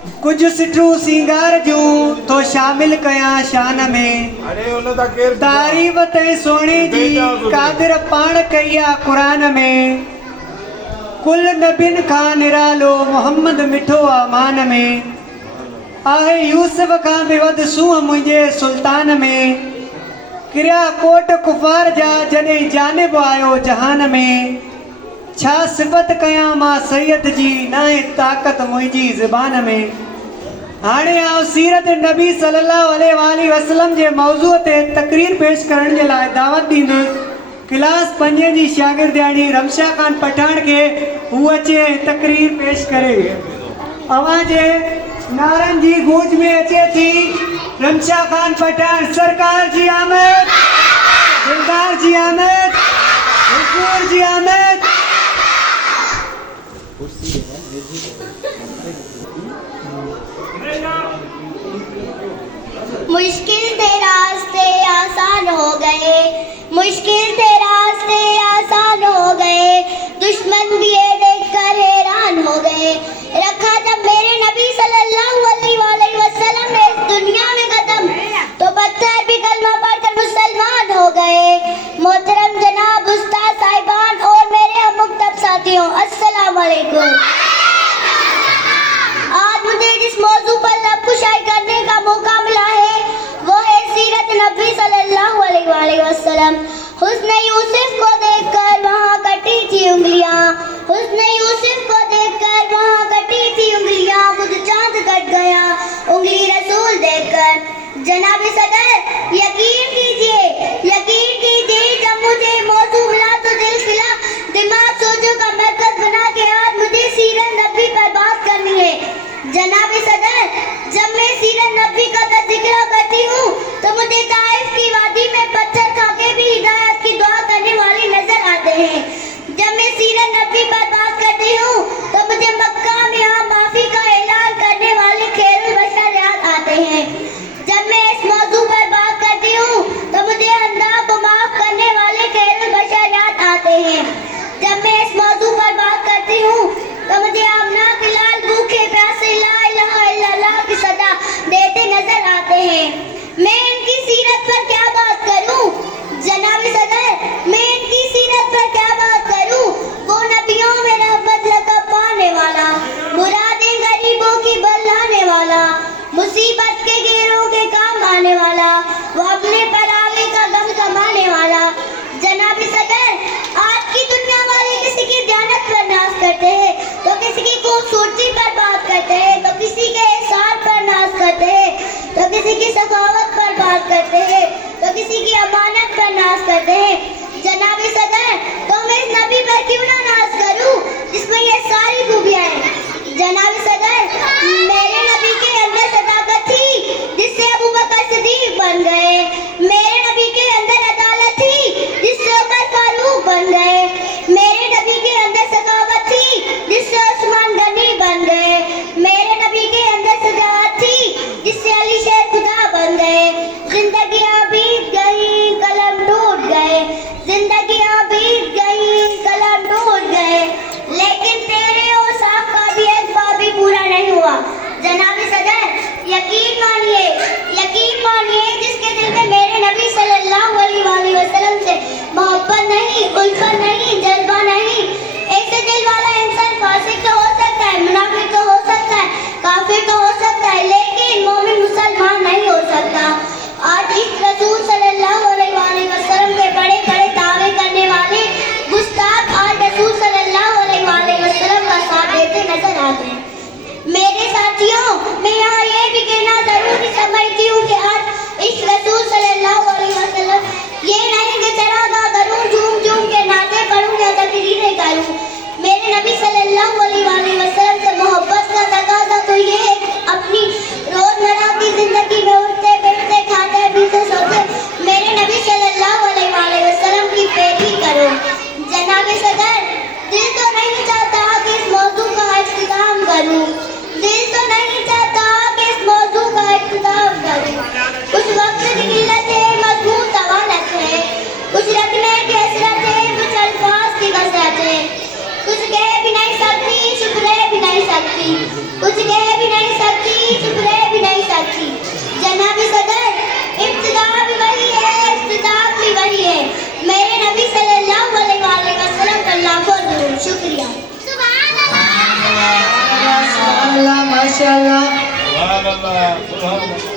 कुछ सिटू सिंगार जूं तो शामिल कया शान में। तारीफ ते सोने जी कादिर पाण कया कुरान में। कुल नबिन खां निरालो मोहम्मद मिठो आमान में। आहे यूसुफ खां बि वध सूह मुंहिंजे सुल्तान में। किरिया कोट कुफार जा जॾहिं जानिब आयो जहान में। छा सिफ़त कया मां सैयद जी नाहे ताक़त मुंहिंजी ज़बान में। हाणे आउं सीरत नबी सल्लल्लाहु अलैहि वसल्लम जे मौज़ूअ ते तकरीर पेश करण जे लाइ दावत ॾींदुसि। क्लास 5 जी शागिर्दियाणी रमशा खान पठान के हू अचे तकरीर पेश करे। आवाज़े नारन जी गूंज में अचे थी रमशा खान पठान। सरकार जी आमद, दिलदार जी आमद, हुजूर जी आमद। मुश्किल थे रास्ते आसान हो गए, मुश्किल थे रास्ते आसान हो गए। दुश्मन भी ये देखकर हैरान हो गए। रखा जब मेरे नबी सल्लल्लाहु अलैहि वसल्लम ने इस दुनिया में कदम, तो पत्थर भी कलमा पढ़कर मुसलमान हो गए। मोहतरम जनाब उस्ताद साहिबान और मेरे मुख्तब साथियों, अस्सलाम वालेकुम। आज मुझे जिस मौजू पर लब कुशाई करने का मौका मिला है वो है सीरत नबी सल्लल्लाहु अलैहि वसल्लम। हुस्न यूसुफ को देखकर वहाँ कटी थी उंगलियाँ, हुस्न यूसुफ को देखकर वहाँ कटी थी उंगलियाँ। मुझ चांद कट गया उंगली रसूल देखकर। जनाब सदर यकीन कीजिए जब मुझे मौजू मिला तो दिल खिला, दिमाग सोचों का मरकज बना के आज मुझे सीरत नबी पर बात करनी है। जनाब सदर जब मैं सीरत नबी का जिक्र करती हूँ तो मुझे ताइफ की वादी में पत्थर खाके भी हिदायत की दुआ करने वाले नजर आते हैं। जब मैं सीरत नबी पर बात करती हूँ तो मुझे मक्का में यहाँ माफी का ऐलान करने वाले खैरुल बशर याद आते हैं। जब मैं इस मौजू पर बात करती हूँ तो मुझे अंधा को माफ करने वाले खैरुल बशर याद आते हैं। जब मैं इस मौजू पर बात करती हूँ तो मुझे आमना के लाल भूखे प्यासे ला इलाहा इल्लल्लाह की सदा देते नजर आते हैं। मैं इनकी सीरत पर क्या बात करूं जनाब सदर, मैं इनकी सीरत पर क्या बात करूं। वो नबियों में रहमत लक़ब पाने वाला, मुरादें गरीबों की बल्लाने वाला, मुसीबत के घेरों के काम आने वाला, वो अपने परावे का गम कमाने वाला। जनाब सदर आज की दुनिया वाले किसी की दयानत पर नाज करते हैं तो किसी की खूबसूरती पर बात करते हैं, तो किसी के एहसान पर नाज करते हैं, तो किसी की सखावत पर बात करते हैं, तो किसी की अमानत पर नाज करते हैं। जनाब सदर तो मैं इस नबी पर क्यों ना नाज करूं जिसमें ये सारी खूबियां हैं। जनाब सदर मेरे नबी के अंदर सदाकत थी जिससे अबू बकर सिद्दीक बन गए। मेरे नबी के अंदर अदालत थी जिससे उमर फारूक बन गए। मेरे नबी के अंदर सखावत थी जिससे उस्मान गनी बन गए। मेरे नबी के अंदर सजावत थी जिससे अली शेर खुदा बन गए। जिंदगियां बीत गई कलम टूट गए, जिंदगियां बीत गई कलम टूट गए, लेकिन तेरे और साहब का भी एक बार भी पूरा नहीं हुआ। जनाब सदर यकीन मानिए जिसके दिल में मेरे नबी सल्लल्लाहु अलैहि वसल्लम से मोहब्बत नहीं, उल्फत नहीं, जज्बा नहीं, ऐसे दिल वाला इंसान फासिक तो हो सकता है, मुनाफिक तो हो सकता है, काफिर तो हो सकता है, लेकिन मोमिन मुसलमान नहीं हो सकता। आज इस रसूल सल्लल्लाहु अलैहि वसल्लम के बड़े बड़े दावे करने वाले गुस्ताख आज रसूल सल्लल्लाहु अलैहि वसल्लम का साथ देते नजर आते हैं। मेरे साथियों मैं यहाँ ये भी कहना जरूरी समझती हूँ कि आज इस रसूल सल्लल्लाहु अलैहि वसल्लम ये नहीं कि चरागा करूँ झूम झूम के नाते पढ़ूँ या तकरीरें करूँ। मेरे नबी सल्लल्लाहु अलैहि वसल्लम से मोहब्बत का तकाज़ा तो ये है अपनी रोजमर्रा की जिंदगी में उठते बैठते खाते पीते सोते मेरे नबी सल्लल्लाहु अलैहि वसल्लम की पैरवी करो। जनाब सदर दिल तो नहीं चाहता कि इस मौजू का इख्तिताम करूं, दिल तो नहीं चाहता कि इस मौजू का इख्तिताम करूं। कुछ वक्त की किल्लत है, मजबूत तवालत है, कुछ रखने की हसरत है, कुछ अल्फाज की कसरत है, कुछ कह भी नहीं सकती, शुक्र भी नहीं सकती, कुछ कह भी नहीं सकती, की चुप रह भी नहीं सकती। जनाब सदर, इब्तिदा भी वही है, इख्तिताम भी वही है। मेरे नबी सल्लल्लाहु अलैहि वसल्लम का लाखों दुरूद। शुक्रिया। माशाअल्लाह माशाअल्लाह। सुभान अल्लाह, सुभान अल्लाह।